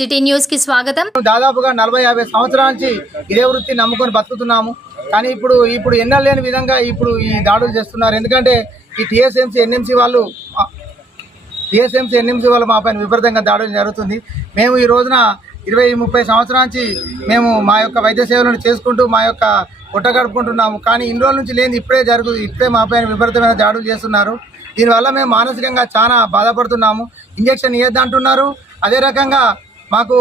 City న్యూస్కి స్వాగతం. దాదాపుగా నలభై యాభై సంవత్సరాల నుంచి ఇదే వృత్తి నమ్ముకొని బతుకుతున్నాము. కానీ ఇప్పుడు ఇప్పుడు ఎన్నో లేని విధంగా ఇప్పుడు ఈ దాడులు చేస్తున్నారు. ఎందుకంటే ఈ టీఎస్ఎంసీ ఎన్ఎంసీ వాళ్ళు టీఎస్ఎంసీ ఎన్ఎంసీ వాళ్ళు మా పైన విపరీతంగా దాడులు జరుగుతుంది. మేము ఈ రోజున ఇరవై ముప్పై సంవత్సరాల నుంచి మేము మా యొక్క వైద్య సేవలను చేసుకుంటూ మా యొక్క పుట్ట గడుపుకుంటున్నాము కానీ ఇన్ని రోజుల నుంచి లేని ఇప్పుడే జరుగు ఇప్పుడే మా పైన విపరీతమైన దాడులు చేస్తున్నారు. దీనివల్ల మేము మానసికంగా చాలా బాధపడుతున్నాము. ఇంజక్షన్ ఇవ్వద్దంటున్నారు అదే రకంగా మాకు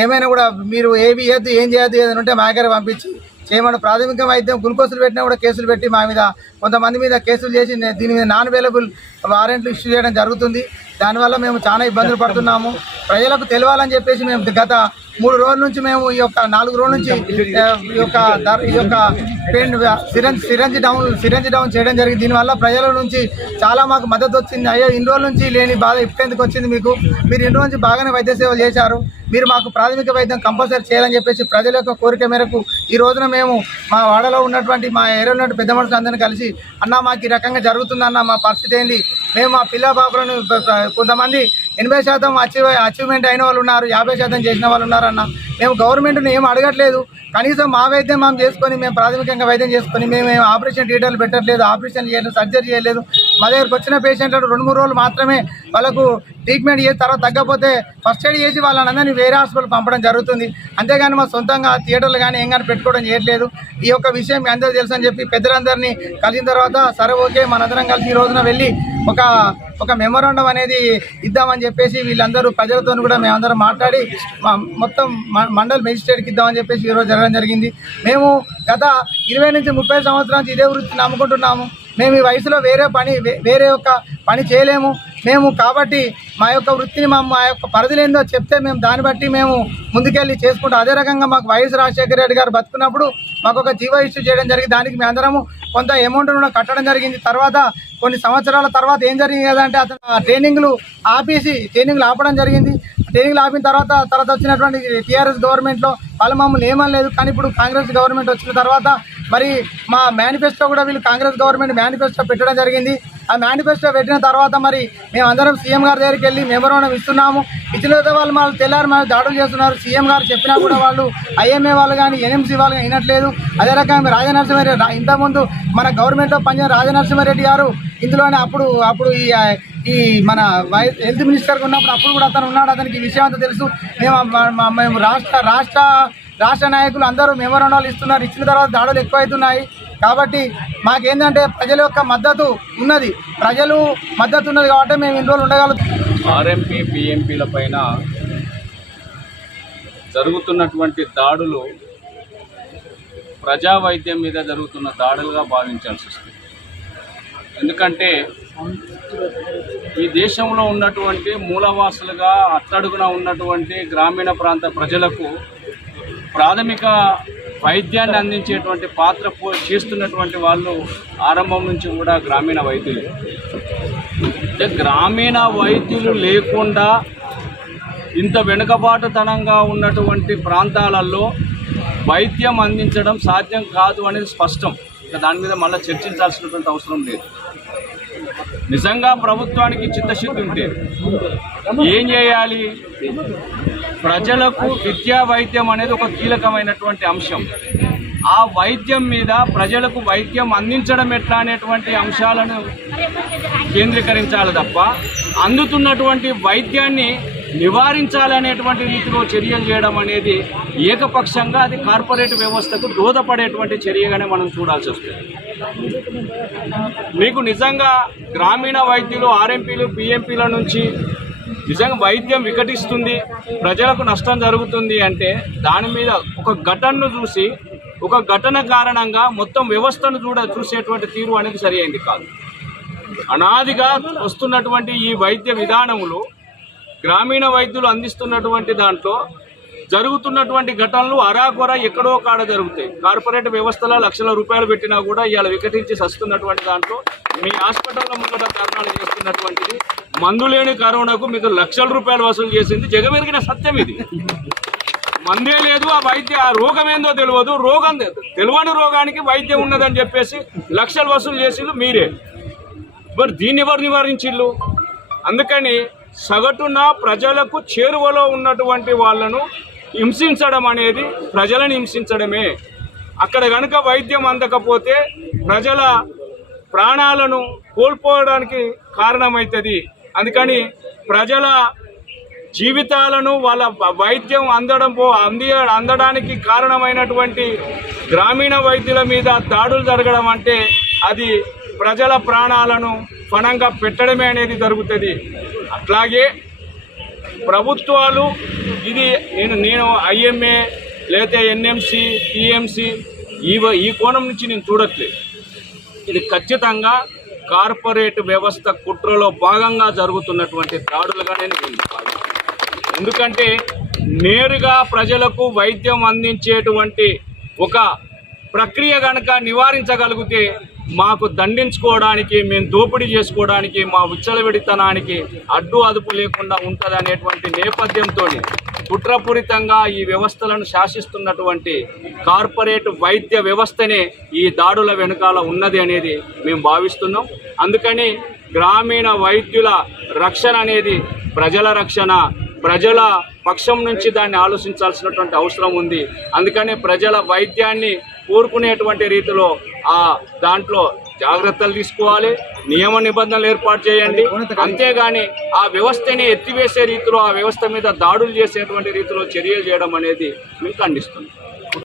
ఏమైనా కూడా మీరు ఏవి చేయద్దు ఏం చేయొద్దు ఏదైనా ఉంటే మా దగ్గర పంపించి చేయమని ప్రాథమిక వైద్యం గ్లూకోజ్లు పెట్టినా కూడా కేసులు పెట్టి మా మీద కొంతమంది మీద కేసులు చేసి దీని మీద నాన్ అవైలబుల్ వారెంట్లు ఇష్యూ చేయడం జరుగుతుంది. దానివల్ల మేము చాలా ఇబ్బందులు పడుతున్నాము. ప్రజలకు తెలియాలని చెప్పేసి మేము గత మూడు రోజుల నుంచి మేము ఈ యొక్క నాలుగు రోజుల నుంచి ఈ యొక్క ధర- ఈ యొక్క pain syringe syringe down syringe down చేయడం జరిగింది. దీనివల్ల ప్రజల నుంచి చాలా మాకు మద్దతు వచ్చింది. అయ్యో ఇన్ని రోజుల నుంచి లేని బాధ ఇప్పుడు వచ్చింది మీకు? మీరు ఇన్ని రోజుల నుంచి బాగానే వైద్య సేవలు చేశారు. మీరు మాకు ప్రాథమిక వైద్యం కంపల్సరీ చేయాలని చెప్పేసి ప్రజల యొక్క కోరిక మేరకు ఈ రోజున మేము మా వాడలో ఉన్నటువంటి మా ఏరియాలో ఉన్నటువంటి పెద్ద మనుషులందరినీ కలిసి అన్న మాకు ఈ రకంగా జరుగుతుందన్న మా పరిస్థితి ఏంది? మేము మా పిల్ల పాపలను కొంతమంది ఎనభై శాతం అచీవ్ అచీవ్మెంట్ అయిన వాళ్ళు ఉన్నారు యాభై శాతం చేసిన వాళ్ళు ఉన్నారన్న మేము గవర్నమెంట్ని ఏం అడగట్లేదు. కనీసం మా వైద్యం మేము చేసుకొని మేము ప్రాథమికంగా వైద్యం చేసుకొని మేము ఏం ఆపరేషన్ థియేటర్లు పెట్టట్లేదు ఆపరేషన్ చేయలేదు సర్జరీ చేయలేదు మా దగ్గరకు వచ్చిన పేషెంట్లను రెండు మూడు రోజులు మాత్రమే వాళ్ళకు ట్రీట్మెంట్ చేసి తర్వాత తగ్గకపోతే ఫస్ట్ ఎయిడ్ చేసి వాళ్ళని అందరినీ వేరే హాస్పిటల్ పంపడం జరుగుతుంది. అంతేగాని మా సొంతంగా థియేటర్లు కానీ ఏం కానీ పెట్టుకోవడం చేయట్లేదు. ఈ యొక్క విషయం మీ అందరూ తెలుసు అని చెప్పి పెద్దలందరినీ కలిసిన తర్వాత సరే ఓకే మనందరం కలిసి ఈ రోజున వెళ్ళి ఒక ఒక మెమోరాండం అనేది ఇద్దామని చెప్పేసి వీళ్ళందరూ ప్రజలతో కూడా మేమందరం మాట్లాడి మొత్తం మ- మండల్ మెజిస్ట్రేట్కి ఇద్దామని చెప్పేసి ఈరోజు జరగడం జరిగింది. మేము గత ఇరవై నుంచి ముప్పై సంవత్సరాల నుంచి ఇదే వృత్తి నమ్ముకుంటున్నాము. మేము ఈ వయసులో వేరే పని వేరే యొక్క పని చేయలేము. మేము కాబట్టి మా యొక్క వృత్తిని మా మా యొక్క పరిధిలేందో చెప్తే మేము దాన్ని బట్టి మేము ముందుకెళ్ళి చేసుకుంటాం అదే రకంగా మాకు వైఎస్ రాజశేఖర రెడ్డి గారు బతుకున్నప్పుడు మాకు ఒక జీవో ఇష్యూ చేయడం జరిగింది. దానికి మేము అందరము కొంత అమౌంట్ కూడా కట్టడం జరిగింది. తర్వాత కొన్ని సంవత్సరాల తర్వాత ఏం జరిగింది కదంటే అతను ట్రైనింగ్లు ఆపేసి ట్రైనింగ్లు ఆపడం జరిగింది. ట్రైనింగ్లు ఆపిన తర్వాత తర్వాత వచ్చినటువంటి టీఆర్ఎస్ గవర్నమెంట్లో వాళ్ళు మమ్మల్ని ఏమనలేదు. కానీ ఇప్పుడు కాంగ్రెస్ గవర్నమెంట్ వచ్చిన తర్వాత మరి మా మేనిఫెస్టో కూడా వీళ్ళు కాంగ్రెస్ గవర్నమెంట్ మేనిఫెస్టో పెట్టడం జరిగింది. ఆ మేనిఫెస్టో పెట్టిన తర్వాత మరి మేము అందరం సీఎం గారి దగ్గరికి వెళ్ళి మెమోరాండం ఇస్తున్నాము. ఇచ్చిన వాళ్ళు మాకు తెల్లారి మాకు దాడులు చేస్తున్నారు. సీఎం గారు చెప్పినా కూడా వాళ్ళు ఐఎంఏ వాళ్ళు కానీ ఎన్ఎంసీ వాళ్ళు కానీ వినట్లేదు. అదే రకంగా రాజనరసింహారెడ్డి ఇంతకుముందు మన గవర్నమెంట్లో పనిచేసిన రాజనరసింహారెడ్డి గారు ఇందులోనే అప్పుడు అప్పుడు ఈ ఈ మన వైస్ హెల్త్ మినిస్టర్గా ఉన్నప్పుడు అప్పుడు కూడా అతను ఉన్నాడు. అతనికి ఈ విషయం అంతా తెలుసు. మేము మేము రాష్ట్ర రాష్ట్ర రాష్ట్ర నాయకులు అందరూ మెమోరాండాలు ఇస్తున్నారు. ఇచ్చిన తర్వాత దాడులు ఎక్కువైతున్నాయి. కాబట్టి మాకేంటంటే ప్రజల యొక్క మద్దతు ఉన్నది. ప్రజలు మద్దతు ఉన్నది కాబట్టి మేము ఇన్ని రోజులు ఉండగలుగుతాం. ఆర్ఎంపీ పిఎంపీల పైన జరుగుతున్నటువంటి దాడులు ప్రజా వైద్యం మీద జరుగుతున్న దాడులుగా భావించాల్సి వస్తుంది. ఎందుకంటే ఈ దేశంలో ఉన్నటువంటి మూలవాసులుగా అట్టడుగున ఉన్నటువంటి గ్రామీణ ప్రాంత ప్రజలకు ప్రాథమిక వైద్యాన్ని అందించేటువంటి పాత్ర చేస్తున్నటువంటి వాళ్ళు ఆరంభం నుంచి కూడా గ్రామీణ వైద్యులు. అంటే గ్రామీణ వైద్యులు లేకుండా ఇంత వెనుకబాటుతనంగా ఉన్నటువంటి ప్రాంతాలలో వైద్యం అందించడం సాధ్యం కాదు అనేది స్పష్టం. ఇక దాని మీద మళ్ళీ చర్చించాల్సినటువంటి అవసరం లేదు. నిజంగా ప్రభుత్వానికి చిత్తశుద్ధి ఉంటే ఏం చేయాలి? ప్రజలకు విద్యా వైద్యం అనేది ఒక కీలకమైనటువంటి అంశం. ఆ వైద్యం మీద ప్రజలకు వైద్యం అందించడం ఎట్లా అనేటువంటి అంశాలను కేంద్రీకరించాలి తప్ప అందుతున్నటువంటి వైద్యాన్ని నివారించాలనేటువంటి రీతిలో చర్యలు చేయడం అనేది ఏకపక్షంగా అది కార్పొరేట్ వ్యవస్థకు దోహదపడేటువంటి చర్యగానే మనం చూడాల్సి వస్తుంది. మీకు నిజంగా గ్రామీణ వైద్యులు ఆర్ఎంపీలు పిఎంపీల నుంచి నిజంగా వైద్యం వికటిస్తుంది ప్రజలకు నష్టం జరుగుతుంది అంటే దాని మీద ఒక ఘటనను చూసి ఒక ఘటన కారణంగా మొత్తం వ్యవస్థను చూడ చూసేటువంటి తీరు అనేది సరి అయింది కాదు. అనాదిగా వస్తున్నటువంటి ఈ వైద్య విధానములు గ్రామీణ వైద్యులు అందిస్తున్నటువంటి దాంట్లో జరుగుతున్నటువంటి ఘటనలు అరాకొర ఎక్కడో కాడ జరుగుతాయి. కార్పొరేట్ వ్యవస్థలో లక్షల రూపాయలు పెట్టినా కూడా ఇవాళ వికటించి సస్తున్నటువంటి దాంట్లో మీ హాస్పిటల్లో ముంగట ధర్నాలు చేస్తున్నటువంటిది. మందు లేని కరోనాకు మీకు లక్షల రూపాయలు వసూలు చేసింది జగమెరిగిన సత్యం ఇది. మందే లేదు ఆ వైద్య ఆ రోగం ఏందో తెలియదు రోగం తెలియని రోగానికి వైద్యం ఉన్నదని చెప్పేసి లక్షలు వసూలు చేసిండు మీరే. మరి దీన్ని ఎవరు నివారించిల్లు అందుకని సగటున ప్రజలకు చేరువలో ఉన్నటువంటి వాళ్ళను హింసించడం అనేది ప్రజలను హింసించడమే. అక్కడ కనుక వైద్యం అందకపోతే ప్రజల ప్రాణాలను కోల్పోవడానికి కారణమవుతుంది అందుకని ప్రజల జీవితాలను వాళ్ళ వైద్యం అందడం పో అంది అందడానికి కారణమైనటువంటి గ్రామీణ వైద్యుల మీద దాడులు జరగడం అంటే అది ప్రజల ప్రాణాలను పణంగా పెట్టడమే అనేది జరుగుతుంది. అట్లాగే ప్రభుత్వాలు ఇది నేను నేను ఐఎంఏ లేకపోతే ఎన్ఎంసి టీఎంసి ఈ ఈ కోణం నుంచి నేను చూడట్లేదు. ఇది ఖచ్చితంగా కార్పొరేట్ వ్యవస్థ కుట్రలో భాగంగా జరుగుతున్నటువంటి దాడులుగానే నేను ఎందుకంటే నేరుగా ప్రజలకు వైద్యం అందించేటువంటి ఒక ప్రక్రియ కనుక నివారించగలిగితే మాకు దండించుకోవడానికి మేము దోపిడీ చేసుకోవడానికి మా ఉచ్చలవిడితనానికి అడ్డు అదుపు లేకుండా ఉంటుంది అనేటువంటి నేపథ్యంతో కుట్రపూరితంగా ఈ వ్యవస్థలను శాసిస్తున్నటువంటి కార్పొరేట్ వైద్య వ్యవస్థనే ఈ దాడుల వెనుకాల ఉన్నది అనేది మేము భావిస్తున్నాం. అందుకని గ్రామీణ వైద్యుల రక్షణ అనేది ప్రజల రక్షణ ప్రజల పక్షం నుంచి దాన్ని ఆలోచించాల్సినటువంటి అవసరం ఉంది. అందుకని ప్రజల వైద్యాన్ని కోరుకునేటువంటి రీతిలో ఆ దాంట్లో జాగ్రత్తలు తీసుకోవాలి నియమ నిబంధనలు ఏర్పాటు చేయండి. అంతేగాని ఆ వ్యవస్థని ఎత్తివేసే రీతిలో ఆ వ్యవస్థ మీద దాడులు చేసేటువంటి రీతిలో చర్యలు చేయడం అనేది మేము ఖండిస్తున్నాం.